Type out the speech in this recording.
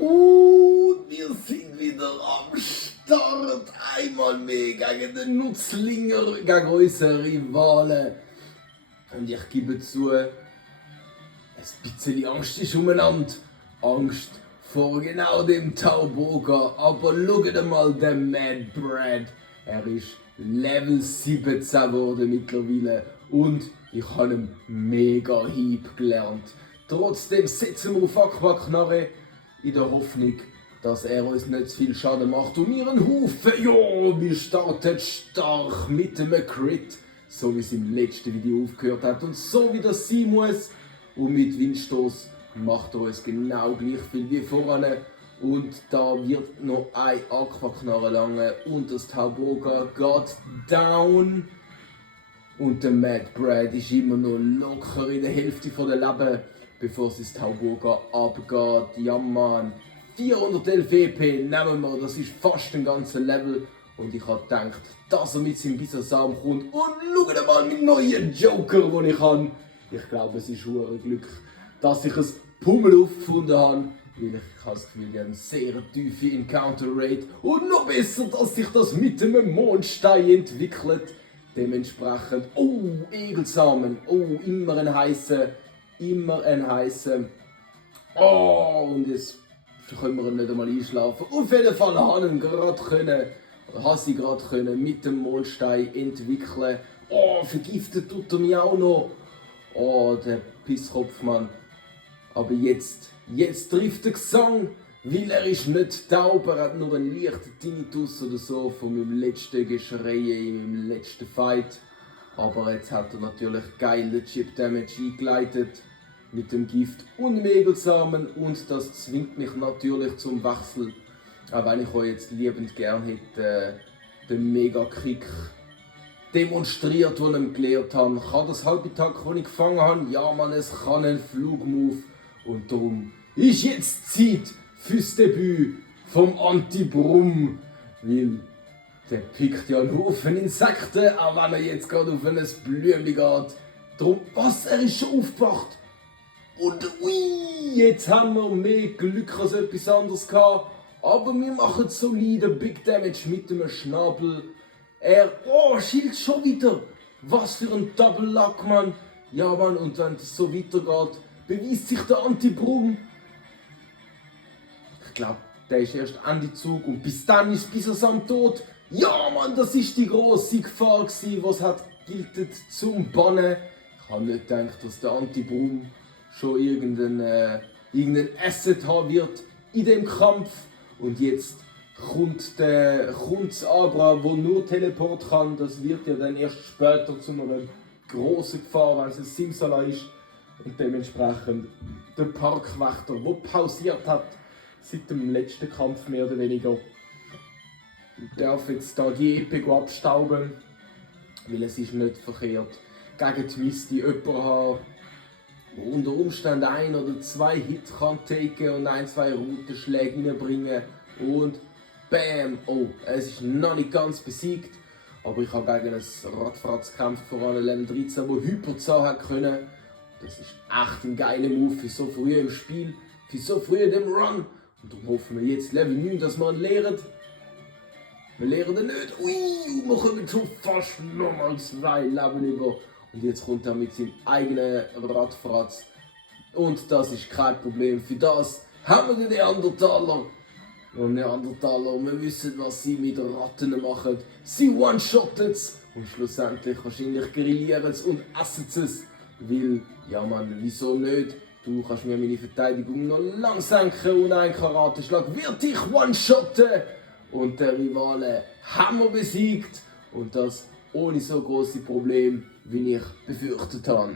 Wir sind wieder am Start. Einmal mehr gegen den Nutzlinger, gegen unsere Rivalen. Und ich gebe zu, ein bisschen Angst ist umeinander. Angst vor genau dem Tauboga. Aber schaut mal den Mad Brad. Er ist Level 17 geworden mittlerweile. Und ich habe einen mega Hieb gelernt. Trotzdem setzen wir auf Aquaknarre in der Hoffnung, dass er uns nicht zu viel Schaden macht. Und wir einen Haufen, ja, wir starten stark mit dem Crit, so wie es im letzten Video aufgehört hat und so wie das sein muss. Und mit Windstoß macht er uns genau gleich viel wie voran. Und da wird noch ein Aquaknarre lange und das Tauboga geht down. Und der Mad Brad ist immer noch locker in der Hälfte der Leben, bevor sein Tauboga abgeht. Ja Mann, 411 EP nehmen wir, das ist fast ein ganzer Level. Und ich habe gedacht, dass er mit seinem Bisasam kommt. Und schaut mal meinen neuen Joker, den ich habe. Ich glaube, es ist ein Glück, dass ich ein Pummel aufgefunden habe. Weil ich habe das Gefühl, die haben eine sehr tiefe Encounter Rate. Und noch besser, dass sich das mit einem Mondstein entwickelt. Dementsprechend, Egelsamen, immer ein heißer. Und jetzt können wir nicht einmal einschlafen. Auf jeden Fall habe ich gerade mit dem Mondstein entwickeln. Vergiftet tut er mich auch noch. Der Pisskopfmann. Aber jetzt trifft der Gesang, weil er ist nicht taub, er hat nur einen leichten Tinnitus oder so von meinem letzten Geschrei in meinem letzten Fight. Aber jetzt hat er natürlich geile Chip Damage eingeleitet mit dem Gift und dem Egelsamen und das zwingt mich natürlich zum Wechsel. Auch wenn ich euch jetzt liebend gern hätte den Mega-Kick demonstriert, den ich ihm gelehrt habe. Kann das Halbtag, den ich gefangen habe? Ja man, es kann ein Flugmove. Und darum ist jetzt Zeit fürs Debüt vom Anti-Brumm. Weil der pickt ja einen Haufen Insekten, auch wenn er jetzt gerade auf ein Blümchen geht. Darum, er ist schon aufgewacht. Und jetzt haben wir mehr Glück als etwas anderes gehabt. Aber wir machen solide Big Damage mit dem Schnabel. Schild schon wieder. Was für ein Double Luck, Mann. Ja, Mann, und wenn es so weitergeht, beweist sich der Anti-Brumm. Ich glaube, der ist erst Ende Zug und bis dann ist Bisasam tot. Ja, Mann, das ist die grosse Gefahr gewesen, was hat giltet zum Bannen. Ich habe nicht gedacht, dass der Anti-Brumm schon irgendein Asset haben wird in dem Kampf. Und jetzt kommt das Abra, der nur Teleport kann. Das wird ja dann erst später zu einer grossen Gefahr, wenn es ein Simsala ist. Und dementsprechend der Parkwächter, der pausiert hat seit dem letzten Kampf mehr oder weniger, darf jetzt da die EP abstauben, weil es ist nicht verkehrt, gegen die Misty jemanden haben, der unter Umständen 1 oder 2 Hits kann taken und 1-2 Routenschläge reinbringen und BAM! Es ist noch nicht ganz besiegt, aber ich habe gegen ein Radfratz gekämpft, vor allem Level 13, der Hyperzahn hat können. Das ist echt ein geiler Move für so früh im Spiel, für so früh in dem Run. Und darum hoffen wir jetzt Level 9, dass wir ihn lernen. Wir lernen ihn nicht. Wir kommen schon fast nochmal 2 Leben über. Und jetzt kommt er mit seinem eigenen Radfratz. Und das ist kein Problem. Für das haben wir den Neandertaler. Und Neandertaler, wir wissen, was sie mit Ratten machen. Sie one-shotten es. Und schlussendlich wahrscheinlich grillieren es und essen es. Weil, ja Mann, wieso nicht? Du kannst mir meine Verteidigung noch lang senken und ein Karateschlag wird dich one-shotten. Und der Rivale haben wir besiegt. Und das ohne so große Probleme, wie ich befürchtet habe.